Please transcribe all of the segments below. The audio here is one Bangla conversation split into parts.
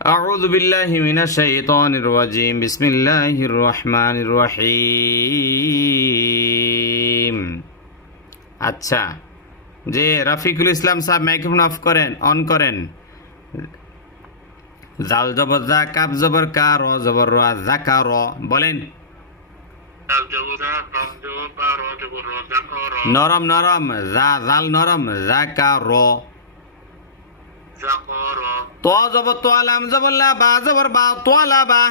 أعوذ بالله من الشيطان الرجيم بسم الله الرحمن الرحيم আচ্ছা যে রফিকুল ইসলাম সাহেব মাইক্রোফোন অন করেন জাল জবর জা কাব জবর কা র জবর র জাকা র বলেন নরম নরম জাল নরম জাকা র তো জবর তো আলাম জবর লা বা জবর বা তো লা বা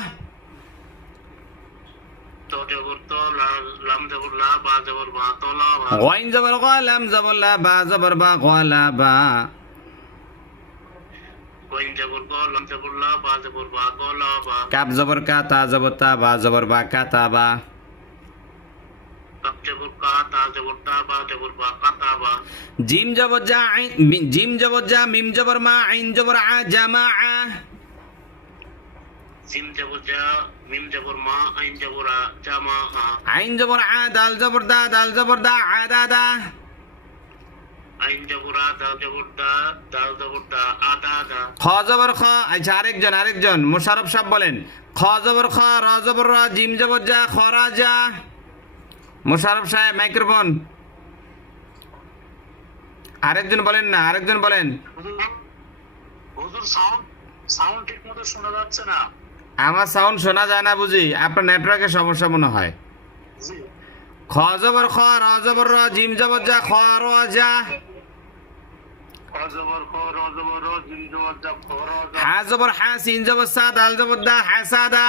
غين زبر غلام زبر لا با زبر با غلا با كاب زبر کا تا زبر تا با زبر با کا تا با جيم زبر جا جيم زبر جا ميم زبر ما عين زبر ع جماعة সিম জবর জা মিম জবর মা আইন জবর আ জামা আ عين زبر ع دال زبر دا دال زبر دا ع دا دا আইন জবর আ দাল জবর দা দাল জবর দা আ দা দা খ জবর খ আচ্ছা আরেকজন মুশাররফ সাহেব বলেন খ জবর খ র জবর র জিম জবর জা খরাজা মুশাররফ সাহেব মাইক্রোফোন আরেকজন বলেন না আরেকজন বলেন হুজুর সাউন্ড ঠিক মতো শোনা যাচ্ছে না আমার সাউন্ড শোনা যায় না বুঝি আপনার নেটওয়ার্কের সমস্যা মনে হয় জি খ জবর খ র জবর র জিম জবর জা খরাজা খ জবর খ র জবর র জিম জবর জা খ র জা হা জবর হা সিন জবর সা দাল জবর দা হাসাদা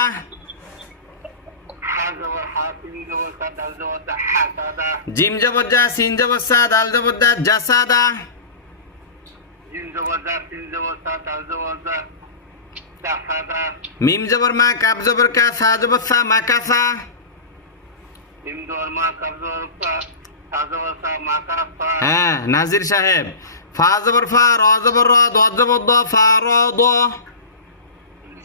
হা জবর হা সিন জবর সা দাল জবর দা হা সা দা জিম জবর জা সিন জবর সা দাল জবর দা জাসাদা জিম জবর জা সিন জবর সা দাল জবর দা দা সা দা মিম জবর মা কাব জবর কা সা জবর সা মাকাসা জিম জবর মা কাব জবর কা সা জবর সা মা কা সা হ্যাঁ নাজির সাহেব ফা জবর ফা র জবর র দ জবর দ ফা র দ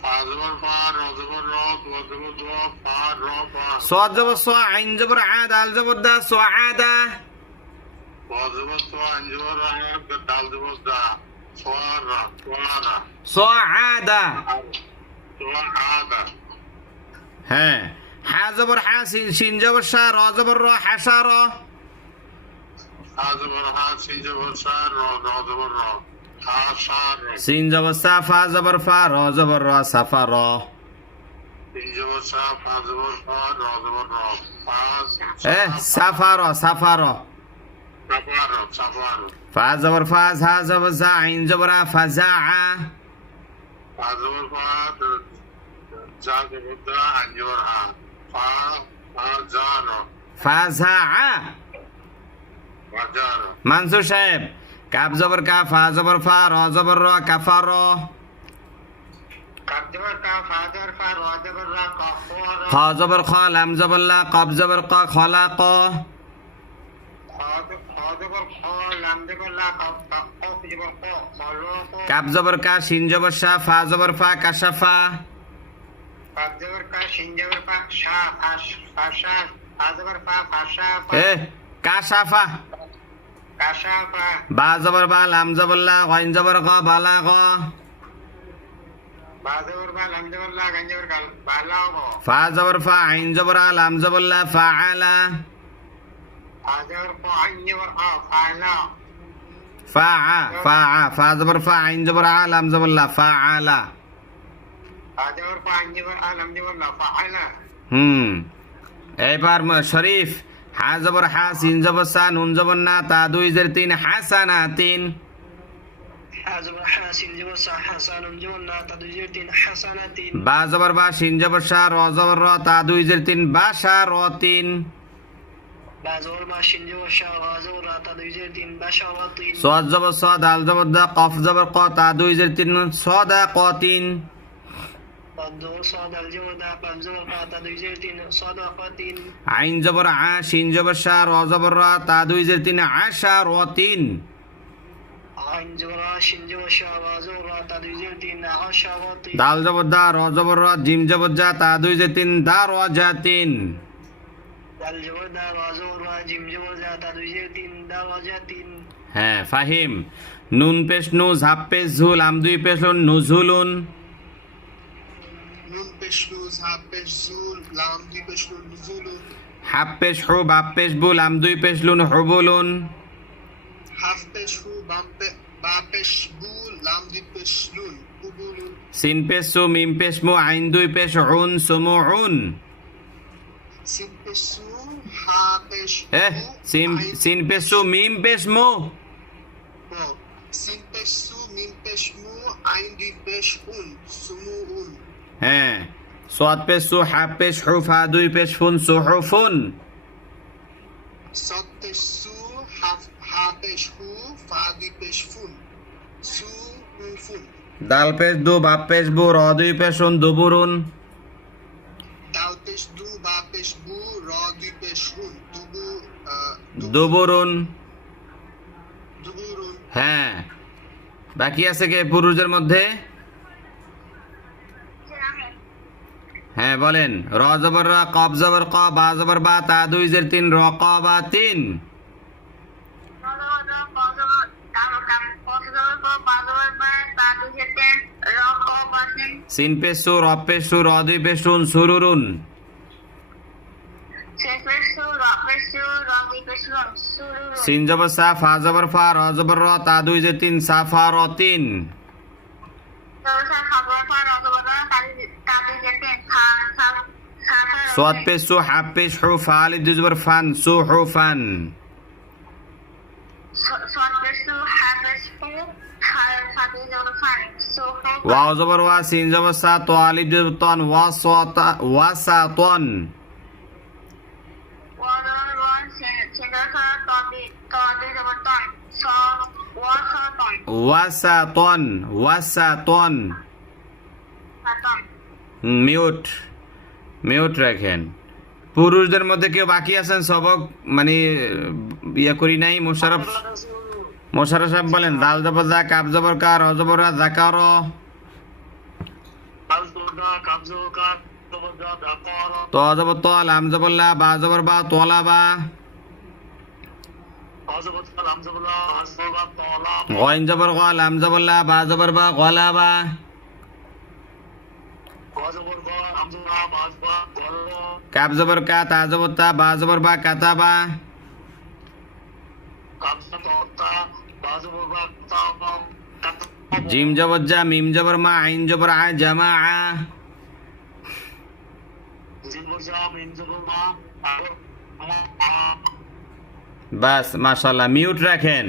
ফা জবর ফা র জবর র দ জবর দ ফা র ফা স জবর স আইন জবর আ দাল জবর দা স আদা ব জবর স আইন জবর রা দাল জবর দা সোয়ারা সোয়ারা স আদা সোয়ারা হ্যাঁ হা জবর হা সিন জবর সা র জবর র হাসা র হা জবর হা সিন জবর সা র র জবর র হা সা র সিন জবর সা ফা জবর ফা র জবর র সাফা র সিন জবর সা ফা জবর ফা র জবর র ফা সাফা র সাফা র সাফার সাফার ফা জবর ফা হা জবর জা আইন জবর আ ফাজা আ ফা জবর ফা জা জবর দা আইন জবর হা ফা ফা জা র ফাজা আ ফা জা র মানসুর সাহেব কাব জবর কা ফা জবর ফা র জবর র কাফা র কাব জবর কা ফা জবর ফা র জবর রা কা খ জবর খ লাম জবর লা কব জবর ক খলা ক কাব জবর কা শিন জবর শা ফা জবর ফা কাশাফা এ কাশাফা বা জবর বা লাম জবর লা গইন জবর গ বালা গ ফা জবর ফা আইন জবর আ লাম জবর লা ফা আলা ফা আ ফা জবর ফা আইন জবর আ লাম জবর লা ফা আলা এবার শরীফ হা জবর হা সিন জবর সা নুন জবর না তা দুই জের তিন হাসানা তিন বা জবর বা সিন জবর সা র জবর র তা দুই জের তিন বা সা র তিন সদ জবর স দাল জবর দা কফ জবর ক তা দুই জের তিন স দা ক তিন আইন জবর আ শিন জবর সা র জবর র তা দুই জের তিন আশা র তিন দাল জবর দা র জবর র জিম জবর যা তা দুই জের তিন দা র যা তিন হ্যাঁ ফাহিম নুন পেশ নু ঝাপ পেশ ঝুল আম দুই পেশ নুজুলুন পেশলু ঝা পেশজু লাম দুই পেশলু নুজুলু হাফ পেশ হু বাপ পেশ বু লাম দুই পেশ লুন হুবুলুন হাফ পেশহু বা পেশবু লাম দুই পেশলুন কুবুলুন সিন পেশ সু মিম পেশ মু আইন দুই পেশ উন সুমুউন সিন পেশু হা পেশ সিন পেশ সু মিম পেশ মু সিন পেশু মিম পেশমু আইন দুই পেশউন সুমুউন হ্যাঁ সাদ পেশ সু হাফ পেশ হু ফা দুই পেশ ফুন সুহুফুন সদ পেশু হা পেশহু ফা দুই পেশফুন সুহুফুন দাল পেশ দু বাপ পেশ বু র দুই পেশ উন দুবুরুন দাল পেশদু বা পেশবু র দুই পেশউন দুবুরুন দুবুরুন হ্যাঁ বাকি আছে কে পুরুষদের মধ্যে হ্যাঁ বলেন র জবর রা কব জবর ক বা জবর বা তা দুই জের তিন র ক বা তিন সিন পেশ সু র পেশ সু র দুই পেশ উন সুরুরুন সিন জবর সা ফা জবর ফা র জবর র তা দুই জের তিন সা ফা র তিন সাদ পেশ সু হাফ পেশ হু ফা আলিফ দুই জবর ফান সু হু ফান ওয়াও জবর ওয়া সিন জবর সা তো আলিফ দুই জবর তন ওয়া সা তন ওয়াসাতন ওয়াসাতন মিউট মিউট রাখেন পুরুষদের মধ্যে কেউ বাকি আছেন সবক মানে ইয়া করি নাই মোশারফ সাহেব বলেন দাল জবর দা কাব জবর কা র জবর রা যাকার তো জবর তো লাম জবর লা বা জবর বা তোলা বা গইন জবর গ লাম জবর লা বা জবর বা গলা বা কাব জবর কা তা জবর তা বা জবর বা কাতা বা জিম জবর জা মিম জবর মা আইন জবর আ জামা আ বাস মাশাআল্লাহ মিউট রাখেন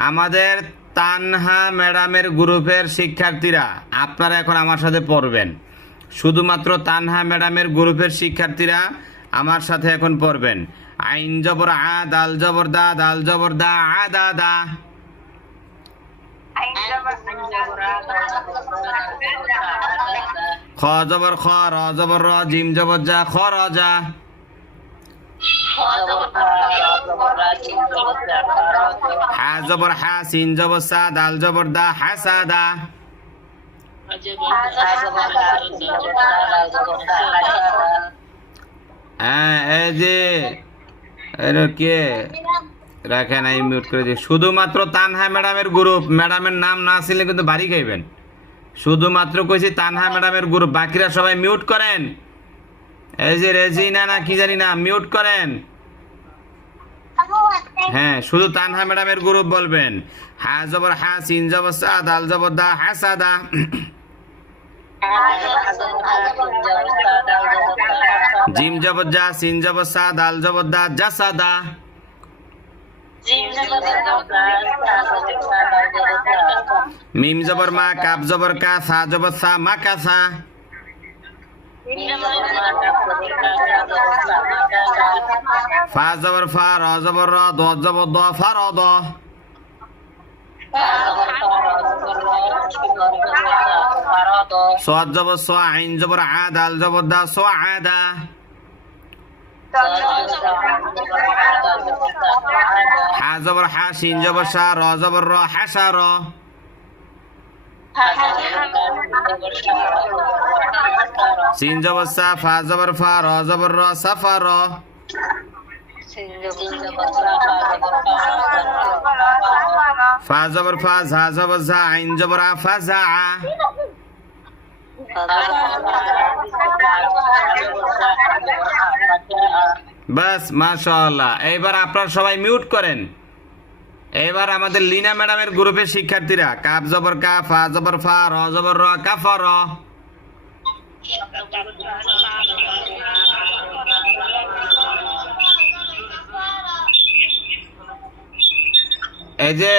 আমাদের তানহা ম্যাডামের গ্রুপের শিক্ষার্থীরা আপনারা এখন আমার সাথে পড়বেন শুধুমাত্র তানহা ম্যাডামের গ্রুপের শিক্ষার্থীরা আমার সাথে এখন পড়বেন আইন জবর আ দাল জবর দা দাল জবর দা আ দা দা খ জবর খ র জবর র জিম জবর জা খ র যা হা জবর হা সিন জবর সা দাল জবর দা হাসা দা হ্যাঁ এই যে কে রাখেন আমি মিউট করে দিই শুধুমাত্র তানহা ম্যাডামের গ্রুপ ম্যাডামের নাম না আসলে কিন্তু বাড়ি খাইবেন শুধুমাত্র কইছি তানহা ম্যাডামের গ্রুপ বাকিরা সবাই মিউট করেন এই যে রেজিনা না কি জানি না মিউট করেন হ্যাঁ শুধু তানহা ম্যাডামের গ্রুপ বলবেন হা জবর হা সিন জবর সা দাল জবর দা হাসা দা জিম জবর জা সিন জবর সা দাল জবর দা জাসা দা মিম জবর মা কাব জবর কা সা জবর সা মা কা সা ফা জবর ফা র জবর র দ জবর দ ফা র দ صاد জবর স আইন জবর আ দাল জবর দা স আ দা হা জবর হা শিন জবর সা র জবর র হাসা র সিন জবর সা ফা জবর ফা র জবর র সাফা র ফা জবর ফা ঝা জবর ঝা আইন জবর আ ফা ঝা আ বাস মাশাআল্লাহ। এইবার আপনারা সবাই মিউট করেন। এবার আমাদের লিনা ম্যাডামের গ্রুপের শিক্ষার্থীরা কাপ জবর কা, ফা জবর ফা, র জবর র, কাফা র। এই যে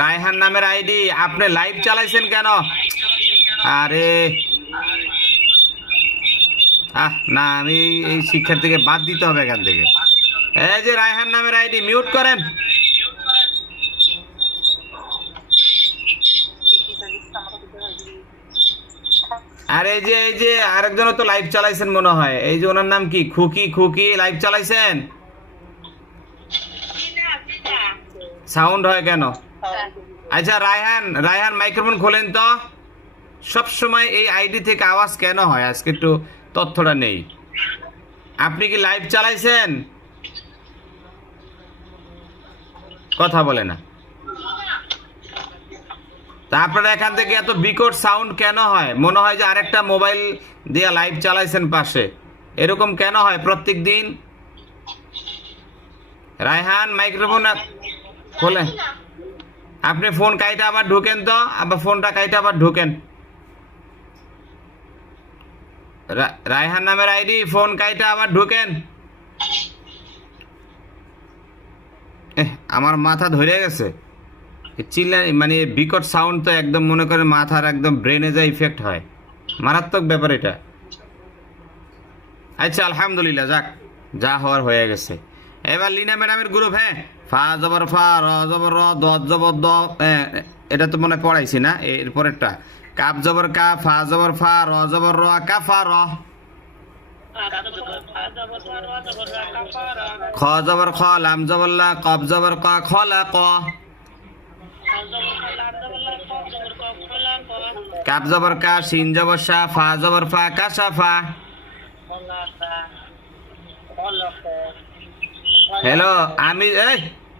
রায়হান নামের আইডি, আপনি লাইভ চালাইছেন কেন? আরে না, আমি এই শিক্ষার্থীকে বাদ দিতে হবে এখান থেকে। এই যে রায়হান নামের আইডি, মিউট করেন। আর এই যে আরেকজনও তো লাইভ চালাইছেন মনে হয়, এই যে ওনার নাম কি, খুকি লাইভ চালাইছেন? সাউন্ড হয় কেন? আচ্ছা রায়হান মাইক্রোফোন খোলেন তো। সব সময় এই আইডি থেকে আওয়াজ কেন হয়? আজকে একটু তথ্যটা নেই। আপনি কি লাইভ চালাইছেন? কথা বলে না। তা আপনারা এখান থেকে এত বিকট সাউন্ড কেন হয়? মনে হয় যে আরেকটা মোবাইল দিয়ে লাইভ চালাইছেন পাশে, এরকম কেন হয় প্রত্যেক দিন? রায়হান মাইক্রোফোন খোলেন। আপনি ফোন কাইটা আবার ঢুকেন তো, আবার ফোনটা কাইটা আবার ঢুকেন। রায়হান নামের আইডি, ফোন কাইটা আবার ঢুকেন। আমার মাথা ধরে গেছে চিল্লা, মানে বিকট সাউন্ড তো একদম মনে করে মাথার একদম ব্রেনে যা ইফেক্ট হয়, মারাত্মক ব্যাপার এটা। আচ্ছা আলহামদুলিল্লাহ, যাক, যা হওয়ার হয়ে গেছে। এবার লিনা ম্যাডামের গ্রুপ, হ্যাঁ, ফা জবর ফা, র জবর র, দ জবর দ, এটা তো মনে পড়াইছি না, এরপরেরটা কাপ জবর কা, ফা জবর ফা, র জবর র, কাফা র। খ জবর খ, লাম জবর লা, কব জবর ক, খলা ক। কাপ জবর কা, শিন জবর শা, ফা জবর ফা, কাশা ফা। হ্যালো, আমি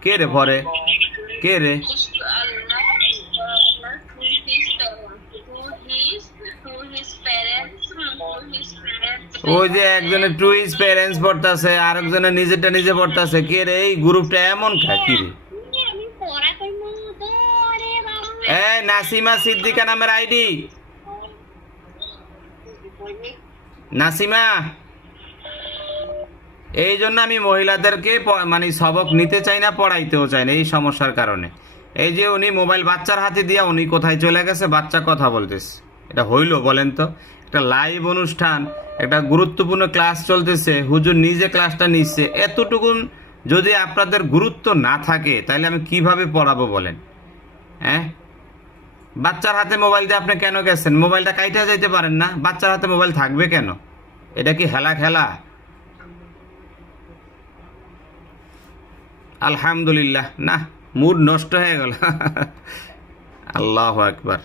কে রে পরে, কে রে? ওই যে একজনের টু হিজ প্যারেন্টস পড়তাছে, আর একজনের নিজেরটা নিজে পড়তাছে। কে রে এই গ্রুপটা এমন কি রে? নাসিমা সিদ্দিকা নামের আইডি। নাসিমা, এই জন্য আমি মহিলাদেরকে মানে সবক নিতে চাই না, পড়াইতেও চাই না, এই সমস্যার কারণে। এই যে উনি মোবাইল বাচ্চার হাতে দিয়া উনি কোথায় চলে গেছে, বাচ্চা কথা বলতেছে। এটা হইল বলেন তো? একটা লাইভ অনুষ্ঠান, একটা গুরুত্বপূর্ণ ক্লাস চলতেছে, হুজুর নিজে ক্লাসটা নিচ্ছে, এতটুকুন যদি আপনাদের গুরুত্ব না থাকে তাহলে আমি কিভাবে পড়াবো বলেন? হ্যাঁ, বাচ্চার হাতে মোবাইল দিয়ে আপনি কেন গেছেন? মোবাইলটা কাইটা যাইতে পারেন না? বাচ্চার হাতে মোবাইল থাকবে কেন? এটা কি খেলা? আলহামদুলিল্লাহ, না, মুড নষ্ট হয়ে গেল। আল্লাহু আকবার।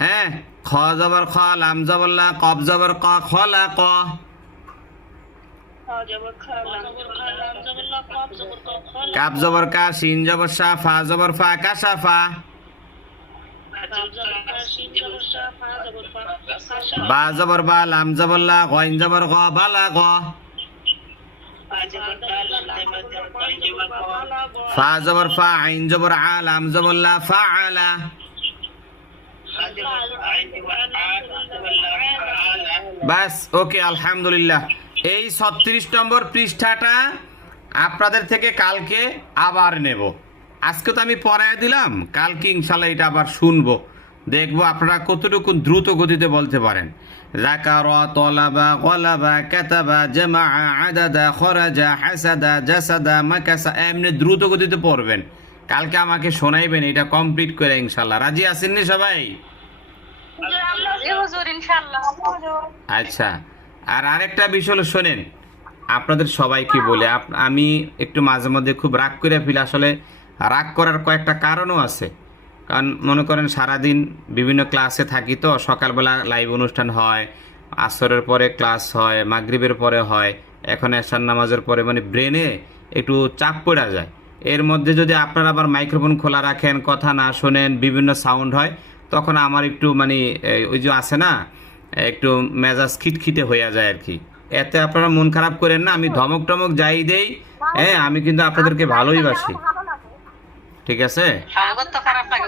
হ্যাঁ, খ জবর খ, লাম জবর লা, কব জবর ক, খলা ক। কাপ জবর কা, শিন জবর শা, ফা জবর ফা, কাশা ফা। বা জবর বা, লাম জবর লা, গইন জবর গ, বালা গ। ফা জবর ফা, আইন জবর আ, লাম জবর লা, ফা আলা। বাস, ওকে, আলহামদুলিল্লাহ। এই 36 নম্বর পৃষ্ঠাটা আপনাদের থেকে কালকে আবার নেব। আজকে তো আমি পড়ায় দিলাম, কালকে ইনশাল্লাহ এটা আবার শুনবো, দেখবো আপনারা কতটুকু দ্রুত গতিতে বলতে পারেন। যাকারা, তলাবা, গলাবা, কাতাবা, জামা, আদাদা, খরাজা, হাসাদা, জাসাদা, মাকাসা, এমনি দ্রুত গতিতে পড়বেন। কালকে আমাকে শোনাইবেন এটা কমপ্লিট করে ইনশাল্লাহ। রাজি আছেননি সবাই? আচ্ছা, আর আরেকটা বিষয় শোনেন, আপনাদের সবাইকে বলে, আমি একটু মাঝে মধ্যে খুব রাগ করে ফেলি। আসলে রাগ করার কয়েকটা কারণও আছে। কারণ মনে করেন সারাদিন বিভিন্ন ক্লাসে থাকি, তো সকালবেলা লাইভ অনুষ্ঠান হয়, আসরের পরে ক্লাস হয়, মাগরিবের পরে হয়, এখন এশার নামাজের পরে, মানে ব্রেনে একটু চাপ পড়ে যায়। এর মধ্যে যদি আপনারা আবার মাইক্রোফোন খোলা রাখেন, কথা না শোনেন, বিভিন্ন সাউন্ড হয়, তখন আমার একটু মানে ওই যে আছে না, একটু মেজাজ খিটখিটে হয়ে যায় আর কি। এতে আপনারা মন খারাপ করেন না, আমি ধমক টমক যাই দেই, হ্যাঁ আমি কিন্তু আপনাদেরকে ভালোই বাসি, ঠিক আছে? আমার তো খারাপ লাগে।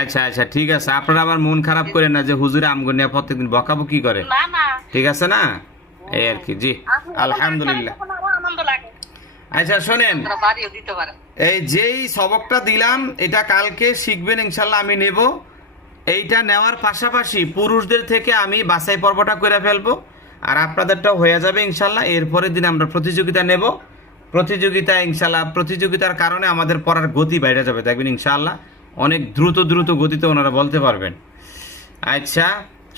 আচ্ছা আচ্ছা ঠিক আছে, আপনারা আবার মন খারাপ করেন না যে হুজুরে আমগো নিয়ে প্রত্যেকদিন বকাবকি করে, না না, ঠিক আছে না? এই আর কি, জি আলহামদুলিল্লাহ। আনন্দ লাগে। আচ্ছা শোনেন, আপনারা বাড়িও দিতে পারেন। এই যেই সবকটা দিলাম এটা কালকে শিখবেন ইনশাল্লাহ, আমি নেব। এইটা নেওয়ার পাশাপাশি পুরুষদের থেকে আমি বাছাই পর্বটা করে ফেলবো, আর আপনাদেরটাও হয়ে যাবে ইনশাল্লাহ। এরপরের দিন আমরা প্রতিযোগিতা নেব, প্রতিযোগিতা ইনশাল্লাহ, প্রতিযোগিতার কারণে আমাদের পড়ার গতি বাইরে যাবে, দেখবেন ইনশাল্লাহ অনেক দ্রুত দ্রুত গতিতে ওনারা বলতে পারবেন। আচ্ছা,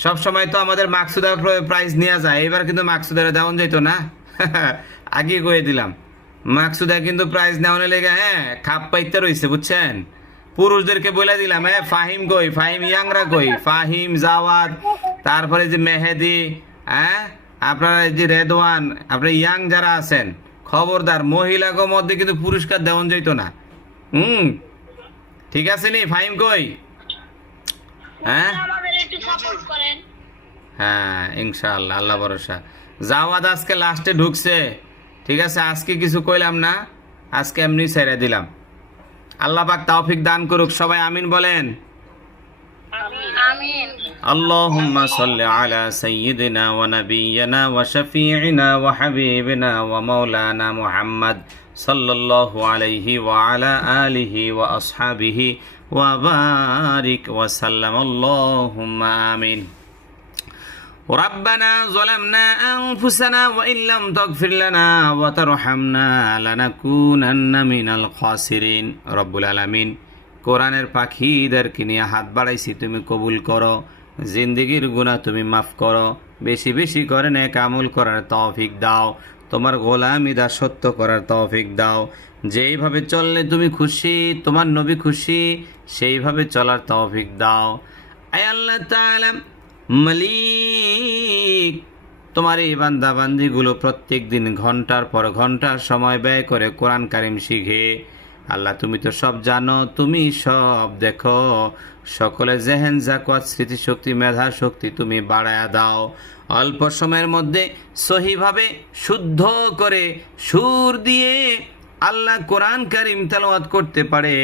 সব সময় তো আমাদের মাকসুদার প্রাইজ নেওয়া যায়, এবার কিন্তু মাকসুদারে দেওয়া যেত না আগে কয়ে দিলাম, মাকসুদা কিন্তু প্রাইজ নেওয়ার লেগে হ্যাঁ খাপ পাইতে রয়েছে, বুঝছেন? পুরুষদেরকে বলে দিলাম, হ্যাঁ ফাহিম কই, ফাহিম ইয়াংরা কই, ফাহিম জাওয়াদ, তারপরে যে মেহেদি, হ্যাঁ আপনারা এই যে রেদওয়ান, আপনারা ইয়াং যারা আছেন খবরদার, মহিলাগো মধ্যে কিন্তু পুরস্কার দেওয়া যেত না। ঠিক আছে নি? ফাহিম কই? হ্যাঁ হ্যাঁ ইনশাআল্লাহ, আল্লাহ ভরসা। জাওয়াদ আজকে লাস্টে ঢুকছে, ঠিক আছে? আজকে কিছু কইলাম না, আজকে এমনি ছেড়ে দিলাম। আল্লাহ পাক তৌফিক দান করুক, সবাই আমিন বলেন। আমিন। আল্লাহুম্মা সাল্লি আলা সাইয়্যিদিনা ওয়া নাবিয়্যিনা ওয়া শাফিঈনা ওয়া হাবিবিনা ওয়া মাওলানা মুহাম্মদ সাল্লাল্লাহু আলাইহি ওয়া আলা আলিহি ওয়া আসহাবিহি ওয়া বারিক ওয়া সাল্লাম। আল্লাহুম্মা আমিন। ربنا ظلمنا أنفسنا وإن لم تغفر لنا وترحمنا لنكونن من الخاسرين। রব্বুল আলামিন, কোরআনের পাখিদেরকে নিয়ে হাত বাড়াইছি, তুমি কবুল করো, জিন্দেগির গুনাহ তুমি মাফ করো, বেশি বেশি করে নেক আমল করার তৌফিক দাও, তোমার গোলামি দাসত্ব করার তৌফিক দাও, যেইভাবে চললে তুমি খুশি, তোমার নবী খুশি, সেইভাবে চলার তৌফিক দাও। আয় আল্লাহ তাআলা মালিক, তোমার এই বান্দা বান্দিগুলো প্রত্যেক দিন ঘন্টার পর ঘন্টার সময় ব্যয় করে কোরআন কারিম শিখে, আল্লাহ তুমি তো সব জানো, তুমি সব দেখো, সকলের জেহেন জাকাত স্মৃতিশক্তি মেধা শক্তি তুমি বাড়ায়া দাও, অল্প সময়ের মধ্যে সহিভাবে শুদ্ধ করে সুর দিয়ে আল্লাহ কোরআন কারিম তেলাওয়াত করতে পারে,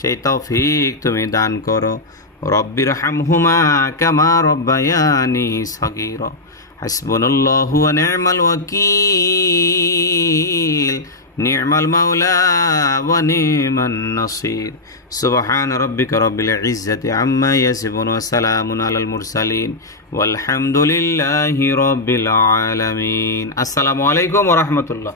সেই তৌফিক তুমি দান করো। রব্বির হামহুমা কামা রব্বায়ানি সগীরা। হাসবুনাল্লাহু ওয়া নি'মাল ওয়াকিল, নি'মাল মাওলা ওয়া নি'মান নাসির। সুবহান রাব্বিকা রাব্বিল ইজ্জাতি আম্মা ইয়াসিফুন ওয়া সালামুন আলাল মুরসালিন ওয়াল হামদুলিল্লাহি রাব্বিল আলামিন। আসসালামু আলাইকুম ওয়া রাহমাতুল্লাহ।